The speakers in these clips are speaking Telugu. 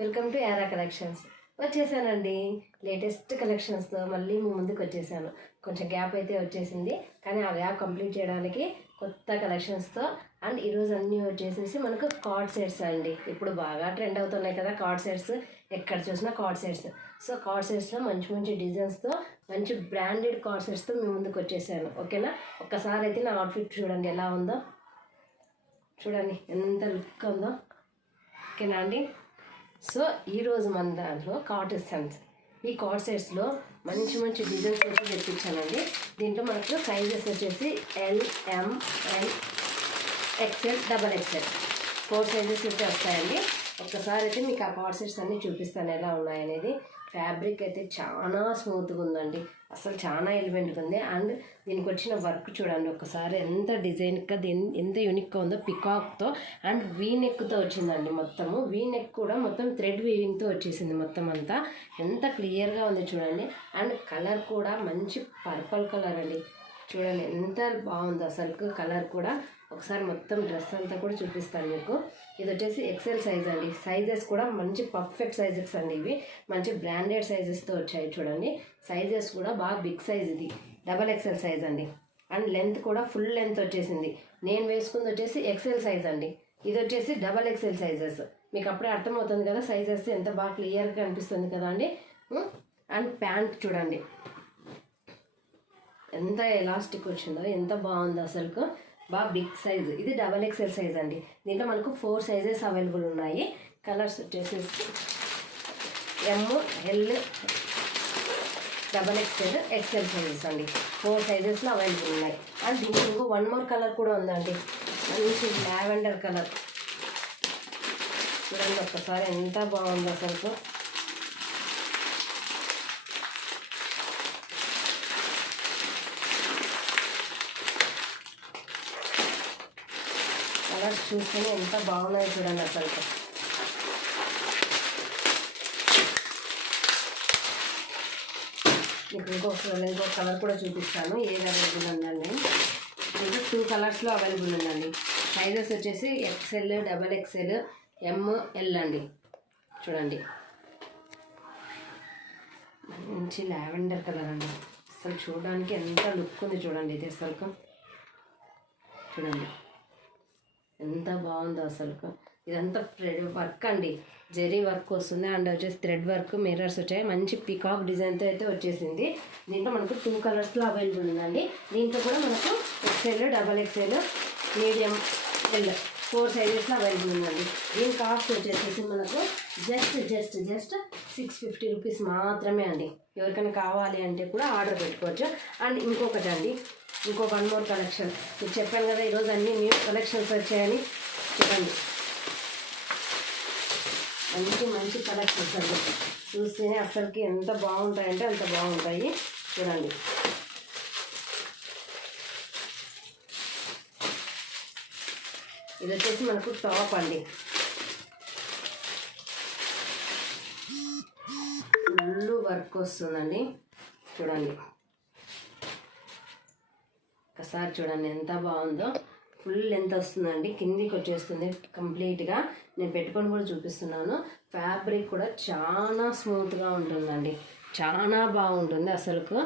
Welcome to Yaara collections. వచ్చేసానండి లేటెస్ట్ కలెక్షన్స్తో మళ్ళీ మీ ముందుకు వచ్చేసాను. కొంచెం గ్యాప్ అయితే వచ్చేసింది, కానీ ఆ గ్యాప్ కంప్లీట్ చేయడానికి కొత్త కలెక్షన్స్తో అండ్ ఈరోజు అన్నీ వచ్చేసేసి మనకు కార్డ్ సెట్స్ అండి. ఇప్పుడు బాగా ట్రెండ్ అవుతున్నాయి కదా కార్డ్ సెట్స్, ఎక్కడ చూసినా కార్డ్ సెట్స్. సో కార్డ్ సెట్స్లో మంచి మంచి డిజైన్స్తో మంచి బ్రాండెడ్ కార్డ్ సెట్స్తో మీ ముందుకు వచ్చేసాను. ఓకేనా, ఒక్కసారి అయితే నా అవుట్ఫిట్ చూడండి ఎలా ఉందో, చూడండి ఎంత లుక్ ఉందో. ఓకేనా అండి. సో ఈరోజు మన దాంట్లో కార్డ్ సెట్స్, ఈ కార్డ్ సెట్స్లో మంచి మంచి డిజైన్స్ అయితే తెప్పించానండి. దీంట్లో మనకు సైజెస్ వచ్చేసి L, M, L, XL, double XL 4 sizes అయితే వస్తాయండి. ఒక్కసారి అయితే మీకు ఆ కార్డ్ సెట్స్ అన్నీ చూపిస్తాను ఎలా ఉన్నాయనేది. ఫ్యాబ్రిక్ అయితే చాలా స్మూత్గా ఉందండి, అసలు చాలా ఎలిమెంట్గా ఉంది. అండ్ దీనికి వచ్చిన వర్క్ చూడండి ఒకసారి ఎంత డిజైన్గా, ఎంత యూనిక్గా ఉందో. పికాక్తో అండ్ వీ నెక్తో వచ్చిందండి. మొత్తము వీ నెక్ కూడా మొత్తం థ్రెడ్ వీవింగ్తో వచ్చేసింది మొత్తం అంతా. ఎంత క్లియర్గా ఉంది చూడండి. అండ్ కలర్ కూడా మంచి పర్పుల్ కలర్ అండి, చూడండి ఎంత బాగుందో అసలు కలర్ కూడా. ఒకసారి మొత్తం డ్రెస్ అంతా కూడా చూపిస్తాను మీకు. ఇది వచ్చేసి ఎక్సెల్ సైజ్ అండి. సైజెస్ కూడా మంచి పర్ఫెక్ట్ సైజెస్ అండి, ఇవి మంచి బ్రాండెడ్ సైజెస్తో వచ్చాయి చూడండి. సైజెస్ కూడా బాగా బిగ్ సైజ్, ఇది డబల్ ఎక్సెల్ సైజ్ అండి. అండ్ లెంత్ కూడా ఫుల్ లెంత్ వచ్చేసింది. నేను వేసుకుంది వచ్చేసి ఎక్సెల్ సైజ్ అండి, ఇది వచ్చేసి డబల్ ఎక్సెల్ సైజెస్. మీకు అప్పుడే అర్థమవుతుంది కదా సైజెస్ ఎంత బాగా క్లియర్గా అనిపిస్తుంది కదా అండి. అండ్ ప్యాంట్ చూడండి ఎంత ఎలాస్టిక్ వచ్చిందో, ఎంత బాగుందో అసలు, బాగా బిగ్ సైజ్. ఇది డబల్ ఎక్స్ఎల్ సైజ్ అండి. దీంట్లో మనకు 4 సైజెస్ అవైలబుల్ ఉన్నాయి. కలర్స్ వచ్చేసి M, L, double XL, XL sizes అండి. 4 సైజెస్లో అవైలబుల్ ఉన్నాయి. అండ్ దీంట్లో ఇంకో 1 మోర్ కలర్ కూడా ఉందండి, మంచి లావెండర్ కలర్. చూడండి ఒక్కసారి ఎంత బాగుందో అసలు. కలర్స్ చూస్తేనే ఎంత బాగున్నాయి చూడండి అసలు. మీకు ఇంకో కలర్ కూడా చూపిస్తాను ఏది అవైలబుల్ ఉందండి. ఇంకా 2 కలర్స్లో అవైలబుల్ ఉందండి. సైజెస్ వచ్చేసి ఎక్స్ఎల్, డబల్ ఎక్స్ఎల్, ఎమ్, ఎల్ అండి. చూడండి మంచి లావెండర్ కలర్ అండి, అసలు చూడడానికి ఎంత లుక్ ఉంది చూడండి. ఇది అసలు చూడండి ఎంత బాగుందో అసలు. ఇదంతా థ్రెడ్ వర్క్ అండి, జెరీ వర్క్ వస్తుంది. అండ్ వచ్చేసి థ్రెడ్ వర్క్, మిర్రర్స్ వచ్చాయి. మంచి పికాక్ డిజైన్తో అయితే వచ్చేసింది. దీంట్లో మనకు 2 కలర్స్లో అవైలబుల్ ఉందండి. దీంట్లో కూడా మనకు XL, double XL, medium, L 4 సైజెస్లో అవైలబుల్ ఉందండి. దీని కాస్ట్ వచ్చేసి మనకు జస్ట్ 650 రూపీస్ మాత్రమే అండి. ఎవరికైనా కావాలి అంటే కూడా ఆర్డర్ పెట్టుకోవచ్చు. అండ్ ఇంకొకటి అండి, ఇంకో 1 మోర్ కలెక్షన్. మీకు చెప్పాను కదా ఈరోజు అన్ని న్యూ కలెక్షన్స్ వచ్చాయని. చూడండి మంచి కలెక్షన్స్ అండి, చూస్తేనే అసలుకి ఎంత బాగుంటాయంటే అంత బాగుంటాయి. చూడండి ఇది వచ్చేసి మనకు టాప్ అండి, ఫుల్ వర్క్ వస్తుందండి. చూడండి ఒకసారి చూడండి ఎంత బాగుందో. ఫుల్ లెంత్ వస్తుందండి, కిందికి వచ్చేస్తుంది కంప్లీట్గా. నేను పెట్టుకొని కూడా చూపిస్తున్నాను. ఫ్యాబ్రిక్ కూడా చాలా స్మూత్గా ఉంటుందండి, చాలా బాగుంటుంది అసలుకు,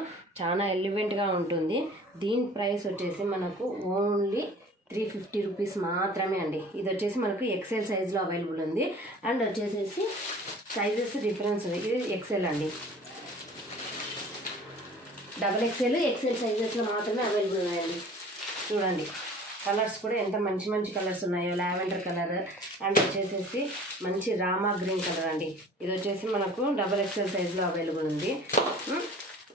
చాలా ఎలివెంట్గా ఉంటుంది. దీని ప్రైస్ వచ్చేసి మనకు ఓన్లీ 350 రూపీస్ మాత్రమే అండి. ఇది వచ్చేసి మనకు ఎక్స్ఎల్ సైజులో అవైలబుల్ ఉంది. అండ్ వచ్చేసేసి సైజెస్ డిఫరెన్స్, ఇది ఎక్స్ఎల్ అండి. డబల్ ఎక్స్ఎల్, ఎక్స్ఎల్ సైజెస్లో మాత్రమే అవైలబుల్ ఉన్నాయండి. చూడండి కలర్స్ కూడా ఎంత మంచి కలర్స్ ఉన్నాయో. లావెండర్ కలర్ అండ్ వచ్చేసేసి మంచి రామా గ్రీన్ కలర్ అండి. ఇది వచ్చేసి మనకు డబల్ ఎక్స్ఎల్ సైజులో అవైలబుల్ ఉంది.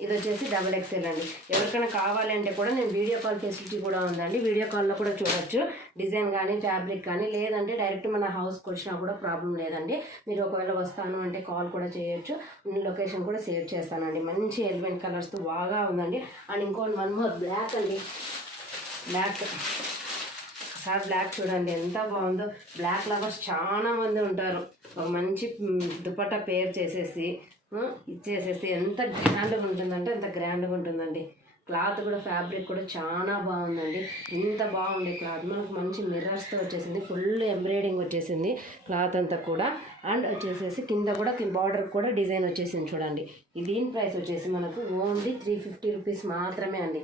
ఇది వచ్చేసి డబల్ ఎక్స్ఎల్ అండి. ఎవరికైనా కావాలి అంటే కూడా నేను వీడియో కాల్ ఫెసిలిటీ కూడా ఉందండి. వీడియో కాల్లో కూడా చూడొచ్చు డిజైన్ కానీ ఫ్యాబ్రిక్ కానీ. లేదంటే డైరెక్ట్ మన హౌస్కి వచ్చినా కూడా ప్రాబ్లం లేదండి. మీరు ఒకవేళ వస్తాను అంటే కాల్ కూడా చేయొచ్చు. లొకేషన్ కూడా సేవ్ చేస్తానండి. మంచి ఎలిమెంట్ కలర్స్తో బాగా ఉందండి. అండ్ ఇంకో 1 మోర్ బ్లాక్ అండి. బ్లాక్ ఒకసారి బ్లాక్ చూడండి ఎంత బాగుందో. బ్లాక్ లవర్స్ చాలా మంది ఉంటారు. ఒక మంచి దుపట్టా పేర్ చేసేసి ఇచ్చేసేసి ఎంత గ్రాండ్గా ఉంటుందంటే అంత గ్రాండ్గా ఉంటుందండి. క్లాత్ కూడా ఫ్యాబ్రిక్ కూడా చాలా బాగుందండి. ఇంత బాగుంది క్లాత్. మనకు మంచి మిర్రర్స్తో వచ్చేసింది, ఫుల్ ఎంబ్రాయిడింగ్ వచ్చేసింది క్లాత్ అంతా కూడా. అండ్ వచ్చేసేసి కింద కూడా బార్డర్ కూడా డిజైన్ వచ్చేసింది చూడండి. దీని ప్రైస్ వచ్చేసి మనకు ఓన్లీ 350 రూపీస్ మాత్రమే అండి.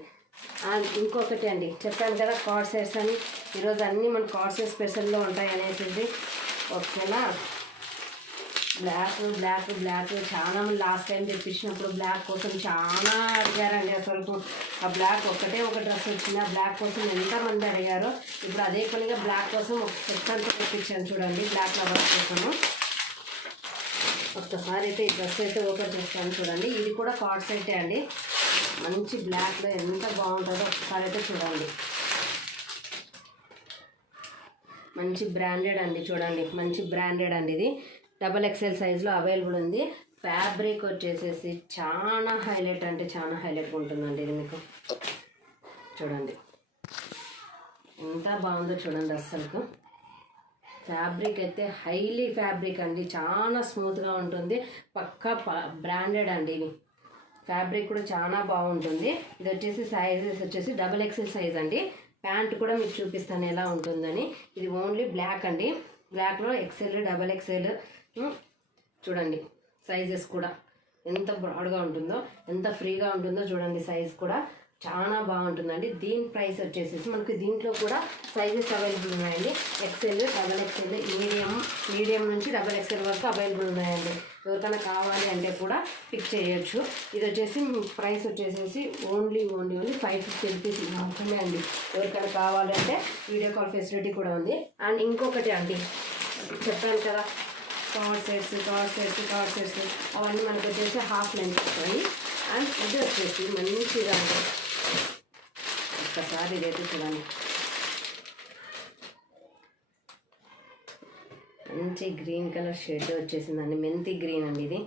అండ్ ఇంకొకటి అండి, చెప్పాను కదా కార్డ్ సెట్స్ అని. ఈరోజు అన్నీ మన కార్డ్ సెట్ స్పెషల్లో ఉంటాయి అనేసి. ఓకేనా, బ్లాక్ చాలా మంది లాస్ట్ టైం తెప్పించినప్పుడు బ్లాక్ కోసం చాలా అడిగారండి. అసలు ఆ బ్లాక్ ఒక్కటే ఒక డ్రెస్ వచ్చింది, ఆ బ్లాక్ కోసం ఎంతమంది అడిగారో. ఇప్పుడు అదే పనిగా బ్లాక్ కోసం ఒక సెట్ అంతా తెప్పించాను చూడండి, బ్లాక్ లవర్స్ కోసము. ఒక్కసారి అయితే ఈ డ్రెస్ అయితే ఓపెన్ చేస్తాను చూడండి. ఇది కూడా కార్డ్ సెట్టే అండి, మంచి బ్లాక్లో ఎంత బాగుంటుందో ఒకసారి అయితే చూడండి. మంచి బ్రాండెడ్ అండి, చూడండి మంచి బ్రాండెడ్ అండి. ఇది XXL సైజులో అవైలబుల్ ఉంది. ఫ్యాబ్రిక్ వచ్చేసేసి చాలా హైలైట్ అంటే చాలా హైలైట్గా ఉంటుందండి. ఇది మీకు చూడండి ఎంత బాగుందో చూడండి. అస్సలు ఫ్యాబ్రిక్ అయితే హైలీ ఫ్యాబ్రిక్ అండి, చాలా స్మూత్గా ఉంటుంది. పక్కా బ్రాండెడ్ అండి. ఇది ఫ్యాబ్రిక్ కూడా చాలా బాగుంటుంది. ఇది వచ్చేసి సైజెస్ వచ్చేసి XXL సైజ్ అండి. ప్యాంట్ కూడా మీకు చూపిస్తాను ఎలా ఉంటుందని. ఇది ఓన్లీ బ్లాక్ అండి, బ్లాక్లో XL XXL చూడండి. సైజెస్ కూడా ఎంత బ్రాడ్గా ఉంటుందో, ఎంత ఫ్రీగా ఉంటుందో చూడండి. సైజ్ కూడా చాలా బాగుంటుందండి. దీని ప్రైస్ వచ్చేసేసి మనకి దీంట్లో కూడా సైజెస్ అవైలబుల్ ఉన్నాయండి. XL XXL మీడియం నుంచి XXL వరకు అవైలబుల్ ఉన్నాయండి. ఎవరికైనా కావాలి అంటే కూడా పిక్ చేయొచ్చు. ఇది వచ్చేసి ప్రైస్ వచ్చేసేసి ఓన్లీ 550 రూపీస్ మాత్రమే అండి. ఎవరికైనా కావాలంటే వీడియో కాల్ ఫెసిలిటీ కూడా ఉంది. అండ్ ఇంకొకటి అండి, చెప్పాను కదా కార్డ్ సెట్స్ అవన్నీ మనకు వచ్చేసి హాఫ్ లెంత్ వస్తాయి. అండ్ ఇది వచ్చేసి మంచిగా ఒక్కసారి ఇదైతే చూడండి, మంచి గ్రీన్ కలర్ షేడ్ వచ్చేసిందండి. మెంతి గ్రీన్ అండి, ఇది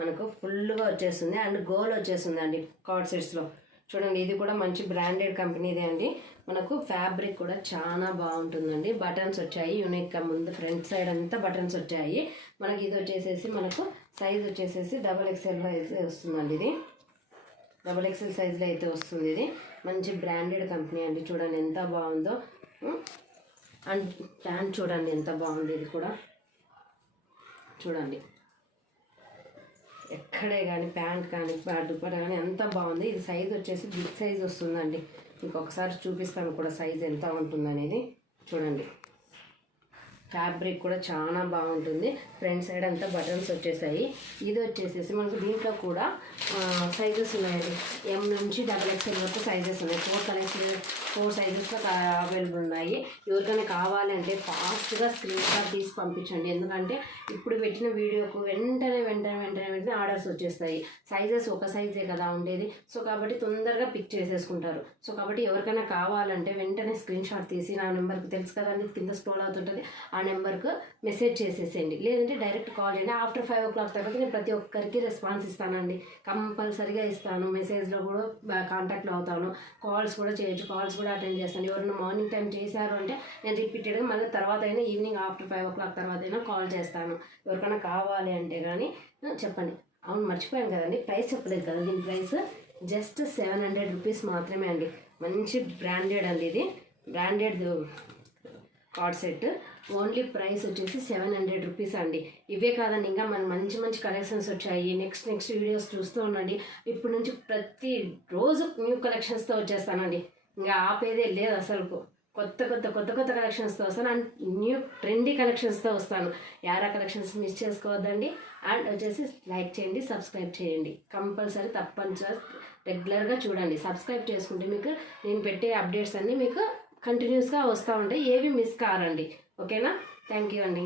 మనకు ఫుల్గా వచ్చేస్తుంది. అండ్ గోల్ వచ్చేస్తుంది అండి కార్డ్ సెట్స్లో చూడండి. ఇది కూడా మంచి బ్రాండెడ్ కంపెనీదే అండి. మనకు ఫ్యాబ్రిక్ కూడా చాలా బాగుంటుందండి. బటన్స్ వచ్చాయి యూనిక్గా, ముందు ఫ్రంట్ సైడ్ అంతా బటన్స్ వచ్చాయి. మనకి ఇది వచ్చేసేసి మనకు సైజ్ వచ్చేసేసి XXL సైజ్ వస్తుందండి. ఇది XXL సైజులో అయితే వస్తుంది. ఇది మంచి బ్రాండెడ్ కంపెనీ అండి. చూడండి ఎంత బాగుందో. అండ్ ప్యాంట్ చూడండి ఎంత బాగుంది. ఇది కూడా చూడండి, ఎక్కడే కానీ ప్యాంట్ కానీ దుపట్టా కానీ ఎంత బాగుంది. ఇది సైజ్ వచ్చేసి బిగ్ సైజ్ వస్తుందండి. ఇంకొకసారి చూపిస్తాను కూడా సైజ్ ఎంత ఉంటుందనేది. చూడండి ఫ్యాబ్రిక్ కూడా చాలా బాగుంటుంది. ఫ్రంట్ సైడ్ అంతా బటన్స్ వచ్చేసాయి. ఇది వచ్చేసేసి మనకు దీంట్లో కూడా సైజెస్ ఉన్నాయండి. M నుంచి XXL వరకు సైజెస్ ఉన్నాయి. 4 సైజెస్లో అవైలబుల్ ఉన్నాయి. ఎవరికైనా కావాలంటే ఫాస్ట్గా స్క్రీన్ షాట్ తీసి పంపించండి. ఎందుకంటే ఇప్పుడు పెట్టిన వీడియోకు వెంటనే ఆర్డర్స్ వచ్చేస్తాయి. సైజెస్ ఒక సైజే కదా ఉండేది. సో కాబట్టి తొందరగా పిక్ చేసేసుకుంటారు. సో కాబట్టి ఎవరికైనా కావాలంటే వెంటనే స్క్రీన్ షాట్ తీసి నా నెంబర్కి తెలుసు కదండి, కింద స్క్రోల్ అవుతుంటుంది, ఆ నెంబర్కు మెసేజ్ చేసేసేయండి. లేదంటే డైరెక్ట్ కాల్ చేయండి. ఆఫ్టర్ 5 o'clock తర్వాత నేను ప్రతి ఒక్కరికి రెస్పాన్స్ ఇస్తానండి, కంపల్సరీగా ఇస్తాను. మెసేజ్లో కూడా కాంటాక్ట్లో అవుతాను. కాల్స్ కూడా చేయొచ్చు, కాల్స్ కూడా అటెండ్ చేస్తాను. ఎవరైనా మార్నింగ్ టైం చేశారు అంటే నేను రిపీటెడ్గా మళ్ళీ తర్వాత అయినా ఈవినింగ్ ఆఫ్టర్ 5 o'clock తర్వాత అయినా కాల్ చేస్తాను. ఎవరికైనా కావాలి అంటే కానీ చెప్పండి. అవును మర్చిపోయాను కదండి, ప్రైస్ చెప్పలేదు కదా. దీని ప్రైస్ జస్ట్ 700 రూపీస్ మాత్రమే అండి. మంచి బ్రాండెడ్ అండి. ఇది branded card set. Only price వచ్చేసి 700 రూపీస్ అండి. ఇవే కాదండి, ఇంకా మన మంచి కలెక్షన్స్ వచ్చాయి. నెక్స్ట్ వీడియోస్ చూస్తూ ఉండండి. ఇప్పుడు నుంచి ప్రతి రోజు న్యూ కలెక్షన్స్తో వచ్చేస్తానండి. ఇంకా ఆపేదే లేదు అసలు. కొత్త కలెక్షన్స్తో వస్తాను. అండ్ న్యూ ట్రెండీ కలెక్షన్స్తో వస్తాను. యారా కలెక్షన్స్ మిస్ చేసుకోవద్దండి. అండ్ వచ్చేసి లైక్ చేయండి, సబ్స్క్రైబ్ చేయండి. కంపల్సరీ తప్పనిసరి రెగ్యులర్గా చూడండి. సబ్స్క్రైబ్ చేసుకుంటే మీకు నేను పెట్టే అప్డేట్స్ అన్నీ మీకు కంటిన్యూస్గా వస్తూ ఉంటాయి. ఏవి మిస్ కారండి. ఓకేనా? థ్యాంక్ యూ అండి.